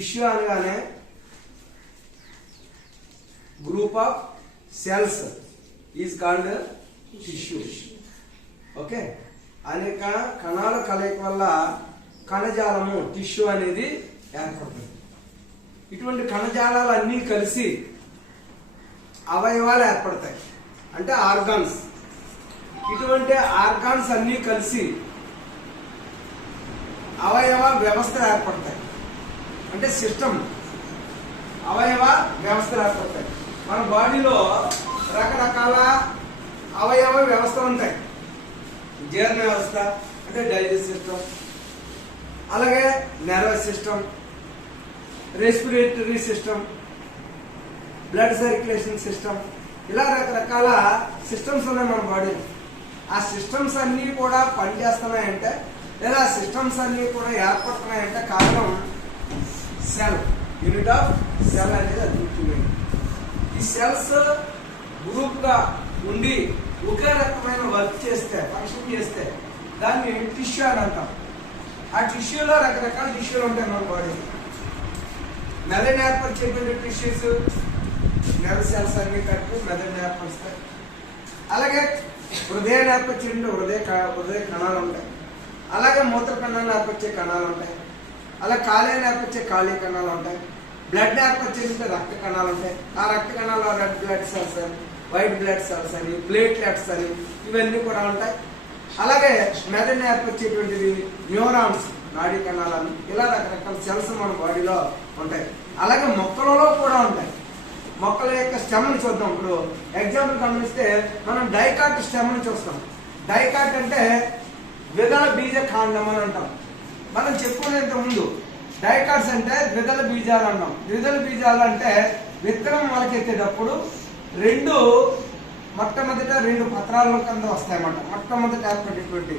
Tissue అనగానే group of cells is called tissue. Okay, అనేక కణాల కలయిక వల్ల కణజాలము టిష్యూ అనేది ఏర్పడుతుంది. ఇటువంటి కణజాలాలు అన్నీ కలిసి అవయవాలు ఏర్పడతాయి, అంటే ఆర్గాన్స్. ఇటువంటి ఆర్గాన్స్ అన్నీ కలిసి అవయవ వ్యవస్థ ఏర్పడతాయి, అంటే సిస్టమ్. అవయవ వ్యవస్థలు ఏర్పడతాయి. మన బాడీలో రకరకాల అవయవ వ్యవస్థలు ఉంటాయి. జీర్ణ వ్యవస్థ అంటే డైజెస్ట్ సిస్టమ్, అలాగే nervous system, respiratory system, blood circulation system, ఇలా రకరకాల సిస్టమ్స్ ఉన్నాయి మన బాడీలో. ఆ సిస్టమ్స్ అన్నీ కూడా పనిచేస్తున్నాయంటే, లేదా సిస్టమ్స్ అన్నీ కూడా ఏర్పడుతున్నాయంటే కారణం సెల్. యూనిట్ ఆఫ్ సెల్ అనేది అది ముఖ్యమైనది. ఈ సెల్స్ గ్రూప్గా ఉండి ఒకే రకమైన వర్క్ చేస్తే, ఫంక్షన్ చేస్తే దాన్ని టిష్యూ అని అంటాం. ఆ టిష్యూలో రకరకాల టిష్యూలు ఉంటాయి మన బాడీలో. మెదడుని ఏర్పరిచేటువంటి టిష్యూస్, నెర్వ్ సెల్స్ అన్ని కలిపి మెదడుని ఏర్పరుస్తాయి. అలాగే హృదయాన్ని ఏర్పరిచేటువంటి హృదయ కణాలు ఉంటాయి. అలాగే మూత్రపిండాన్ని ఏర్పరిచే కణాలు ఉంటాయి. అలా కాలేయాన్ని ఏర్పరిచే కాళీ కణాలు ఉంటాయి. బ్లడ్ ఏర్పరిచేటువంటి రక్త కణాలు ఉంటాయి. ఆ రక్త కణాలు రెడ్ బ్లడ్ సెల్స్ అని, వైట్ బ్లడ్ సెల్స్ అని, ప్లేట్లెట్స్ అని, ఇవన్నీ కూడా ఉంటాయి. అలాగే మెదడుని ఏర్పరిచేటువంటివి న్యూరాన్స్, నాడీ కణాలని, ఇలా రకరకాల సెల్స్ మన బాడీలో ఉంటాయి. అలాగే మొక్కలలో కూడా ఉంటాయి. మొక్కల యొక్క స్టెమ్ని చూద్దాం. ఇప్పుడు ఎగ్జాంపుల్ గమనిస్తే మనం డైకాట్ స్టెమ్ని చూస్తాం. డైకాట్ అంటే ద్విదళ బీజ కాండం అని అంటాం. మనం చెప్పుకునేంత ముందు డైకాట్స్ అంటే ద్విదళ బీజాలు అంటాం. ద్విదళ బీజాలు అంటే విత్తనం మొలకెత్తేటప్పుడు మొట్టమొదట రెండు పత్రాల కింద వస్తాయన్నమాట. మొట్టమొదట ఏర్పడేటువంటి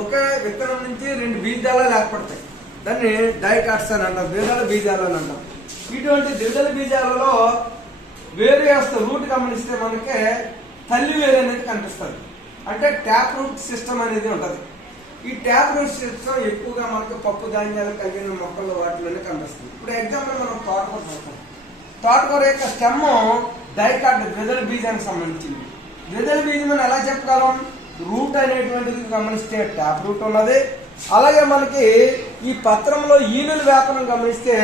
ఒకే విత్తనం నుంచి రెండు బీజాలు ఏర్పడతాయి. దాన్ని డైకాట్స్ అని అంటాం, ద్విదళ బీజాలు అని అంటాం. ఇటువంటి ద్విదళ బీజాలలో వేరు వ్యవస్థ రూట్ గమనిస్తే మనకి తల్లి వేరు అనేది కనిపిస్తుంది. అంటే ట్యాప్ రూట్ సిస్టమ్ అనేది ఉంటుంది. ఈ ట్యాప్ రూట్ సిస్టమ్ ఎక్కువగా మనకి పప్పు ధాన్యాలు కలిగిన మొక్కలు వాటిలోనే కనిపిస్తుంది. ఇప్పుడు ఎగ్జాంపుల్ మనం తోటకూర చూస్తాం. తోటకూర యొక్క స్టెమ్ డైకాట్, ద్విదళ బీజానికి సంబంధించింది. ద్విదళ బీజం అని ఎలా చెప్పగలం? రూట్ అనేటువంటిది గమనిస్తే ట్యాప్ రూట్ ఉన్నది. అలాగే మనకి ఈ పత్రంలో ఈనుల వ్యాపనం గమనిస్తే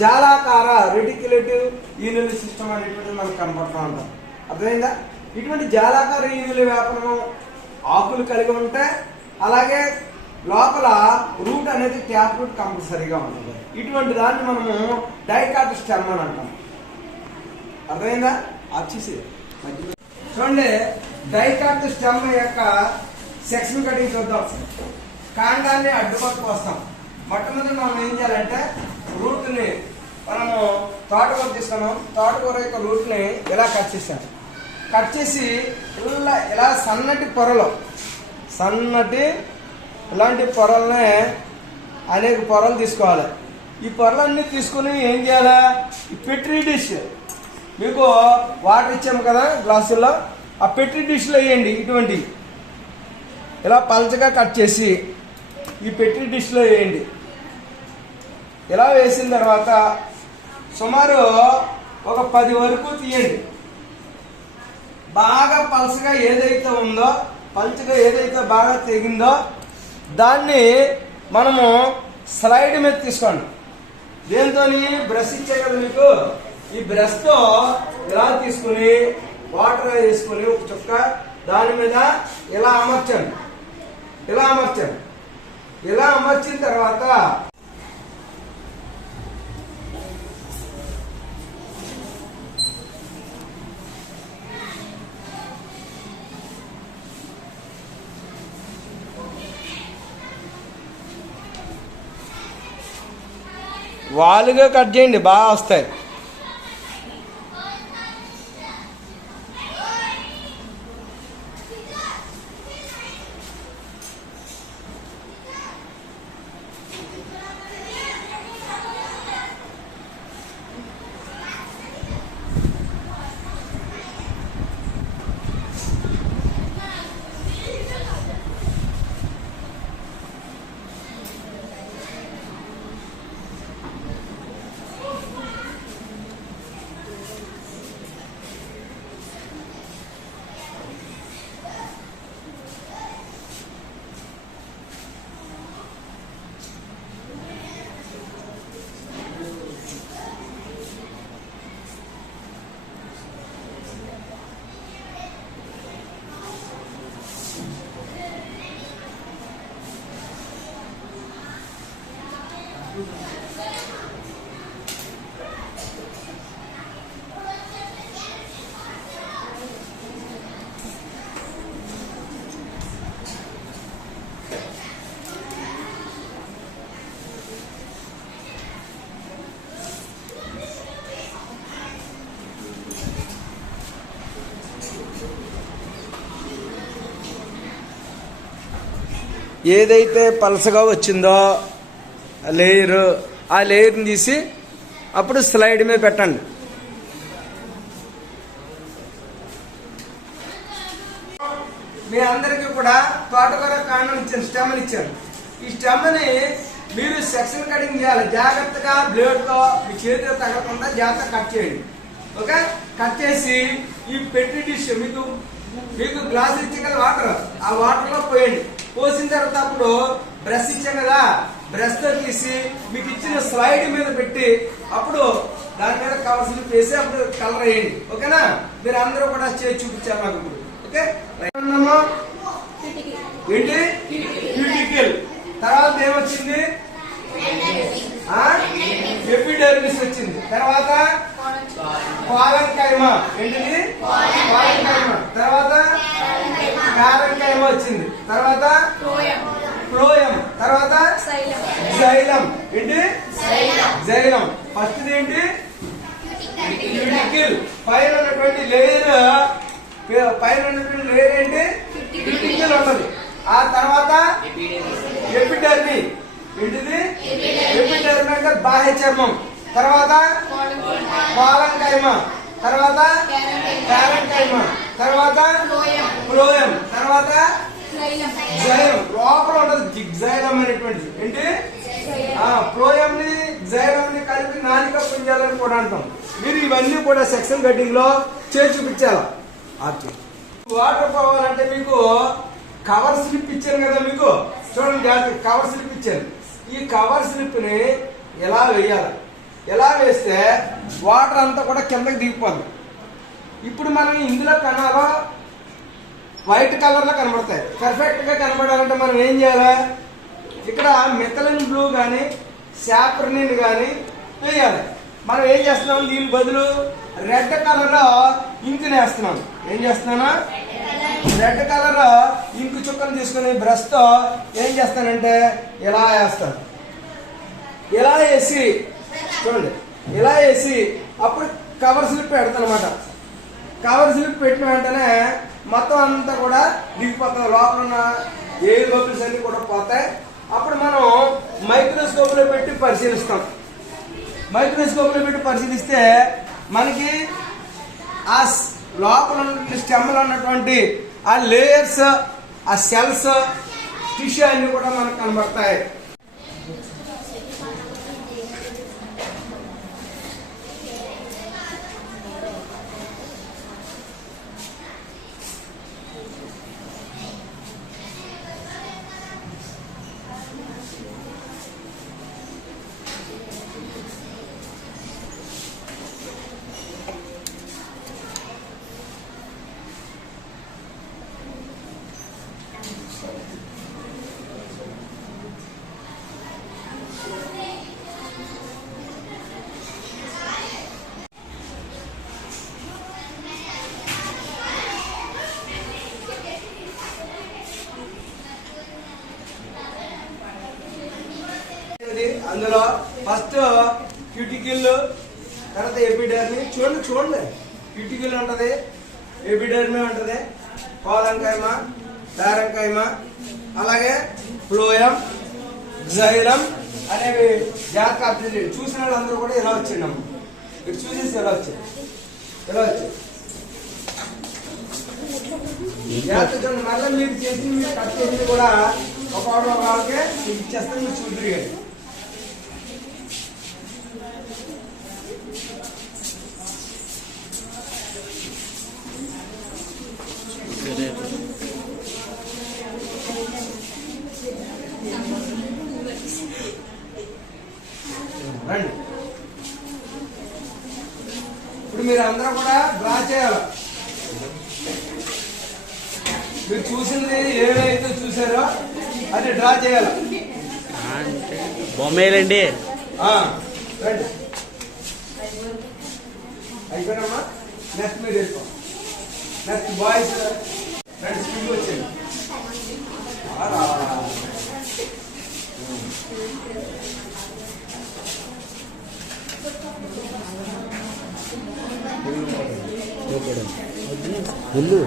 జాలాకార రెటిక్యులేటివ్ ఈనుల సిస్టమ్ అనేటువంటిది మనకు కనపడుతూ ఉంటాం. అర్థమైందా? ఇటువంటి జాలాకార ఈనుల వ్యాపనం ఆకులు కలిగి ఉంటాయి. అలాగే లోపల రూట్ అనేది ట్యాప్ రూట్ కంపల్సరీగా ఉంటుంది. ఇటువంటి దాన్ని మనము డైకాట్ స్టెమ్ అని అంటాం. అర్థమైందా? వచ్చేసి చూడండి, డైకాట్ స్టెమ్ యొక్క సెక్షన్ కటింగ్ చూద్దాం. కాండాన్ని అడ్డుపక్క వస్తాం. మొట్టమొదటి మనం ఏం చేయాలంటే రూట్ని మనము తోటకూర తీసుకున్నాం. తోటకూర యొక్క రూట్ని ఇలా కట్ చేసాం. కట్ చేసి ఇలా సన్నటి పొరలు, ఇలాంటి పొరలనే అనేక పొరలు తీసుకోవాలి. ఈ పొరలన్నీ తీసుకుని ఏం చేయాలి? ఈ పెట్రీ డిష్, మీకు వాటర్ ఇచ్చాము కదా గ్లాసుల్లో, ఆ పెట్రీ డిష్లో వేయండి. ఇటువంటి ఇలా పలచగా కట్ చేసి ఈ పెట్రీ డిష్లో వేయండి. ఇలా వేసిన తర్వాత సుమారు ఒక 10 వరకు తీయండి. బాగా పలసగా ఏదైతే ఉందో, పలుచగా ఏదైతే బాగా తెగిందో దాన్ని మనము స్లైడ్ మీద తీసుకోండి. దేంతో? బ్రష్ ఇచ్చే కదా మీకు, ఈ బ్రష్తో ఇలా తీసుకుని వాటర్ వేసుకుని ఒక చుక్క దాని మీద ఇలా అమర్చండి. ఇలా అమర్చిన తర్వాత వాలుగా కట్ చేయండి, బాగా వస్తాయి. ఏదైతే పలసగా వచ్చిందో లేయరు, ఆ లేయర్ని తీసి అప్పుడు స్లైడ్ మీద పెట్టండి. మీ అందరికీ కూడా తోటకూర కాండం ఇచ్చాను, స్టెమ్ని ఇచ్చాను. ఈ స్టెమ్ని మీరు సెక్షన్ కటింగ్ చేయాలి. జాగ్రత్తగా బ్లేడ్తో మీ చేతిలో తగలకుండా జాగ్రత్తగా కట్ చేయండి. ఓకే, కట్ చేసి ఈ పెట్టి డిష్ మీకు గ్లాస్ ఇచ్చే కదా వాటర్, ఆ వాటర్లో పోయండి. పోసిన తర్వాత అప్పుడు బ్రష్ ఇచ్చాం కదా, బ్రష్ తో తీసి మీకు ఇచ్చిన స్లైడ్ మీద పెట్టి అప్పుడు దాని మీద కవర్ స్లిప్ వేసి అప్పుడు కలర్ వేయండి. ఓకేనా, మీరు అందరూ కూడా చేసి చూపించారు నాకు ఇప్పుడు. ఓకే, ఏంటి క్యూటికల్, తర్వాత ఏమొచ్చింది ఎపిడెర్మిస్ వచ్చింది, తర్వాత పాలన్కైమా, ఏంటిది పాలన్కైమా, తర్వాత కారంకైమా వచ్చింది, తర్వాత ఫ్లోయం, తర్వాత జైలం, ఏంటి జైలం. ఫస్ట్ ఏంటి క్యూటికల్, పైన ఉన్నటువంటి లేయర్ ఏంటి క్యూటికల్ ఉన్నది. ఆ తర్వాత ఎపిడెర్మి, ఏంటిది ఎపిడెర్మి అంటే బాహ్య చర్మం, తర్వాత పాలన్కైమా, తర్వాత కారంకైమా, తర్వాత ఫ్లోయం, తర్వాత జైలం. లోపల ఉండదు జిగ్జైలం అనేటువంటిది, ఏంటి ఫ్లోయం ని జైలం ని కలిపి నాలిక పుంజాలని కూడా అంటాం. మీరు ఇవన్నీ కూడా సెక్షన్ కటింగ్ లో చేసి చూపించాలి. వాటర్ పోవాలంటే మీకు కవర్ స్లిప్ ఇచ్చాను కదా, మీకు చూడండి జాగ్రత్త, కవర్ స్లిప్ ఇచ్చాను. ఈ కవర్ స్లిప్ ని ఎలా వేయాలి, ఎలా వేస్తే వాటర్ అంతా కూడా కిందకి దిగిపోదు. ఇప్పుడు మనం ఇందులో కణాలు వైట్ కలర్ లో కనబడతాయి. పర్ఫెక్ట్ గా కనబడాలంటే మనం ఏం చేయాలి, ఇక్కడ మిథలిన్ బ్లూ కానీ సాఫ్రనిన్ కానీ వేయాలి. మనం ఏం చేస్తున్నాం, దీని బదులు రెడ్ కలర్ ఇంక్ వేస్తున్నాం. ఏం చేస్తున్నాను, రెడ్ కలర్ ఇంకు చుక్కలు తీసుకుని బ్రష్ తో ఏం చేస్తానంటే ఇలా వేస్తాను. ఇలా వేసి చూడండి, ఇలా వేసి అప్పుడు కవర్ స్లిప్ పెడతాను అనమాట. కవర్ స్లిప్ పెట్టిన వెంటనే మొత్తం అంతా కూడా దిగిపోతాం, లోపల ఉన్న ఎయిర్ బబుల్స్ అన్ని కూడా పోతాయి. అప్పుడు మనం మైక్రోస్కోప్ లో పెట్టి పరిశీలిస్తాం. మైక్రోస్కోప్ లో పెట్టి పరిశీలిస్తే మనకి ఆ లోపల స్టెమ్ లో ఉన్నటువంటి ఆ లేయర్స్, ఆ సెల్స్, టిష్యూ అన్ని కూడా మనకు కనబడతాయి. అందులో ఫస్ట్ క్యూటికల్, తర్వాత ఎపిడెర్మి. చూడండి క్యూటికల్ ఉంటది, ఎపిడెర్మి ఉంటది, పాలన్కైమా, కారంకైమా, అలాగే ఫ్లోయం, జైలం అనేవి జాగ్రత్త అబ్జర్వ్ చేయండి. చూసిన వాళ్ళందరూ కూడా ఇలా వచ్చిండి అమ్మ, మీరు చూసేసి ఎలా వచ్చాయి, ఎలా వచ్చాయి జాగ్రత్త చూడండి. మళ్ళీ మీరు చేసింది, మీరు కట్ చేసింది కూడా ఒక వాళ్ళకే ఇచ్చేస్తాను, మీరు చూద్దరు కానీ. రండి, ఇప్పుడు మీరు అందరూ కూడా డ్రా చేయాలి. మీరు చూసింది ఏదైతే చూసారో అది డ్రా చేయాలి. బొమ్మేలండి, రండి అయిపోయినమ్మా. నెక్స్ట్ మీరు వెళ్ళిపో. నెక్స్ట్ బాయ్స్ రండి, స్పీడ్ వచ్చేయండి. వెళ్ళు.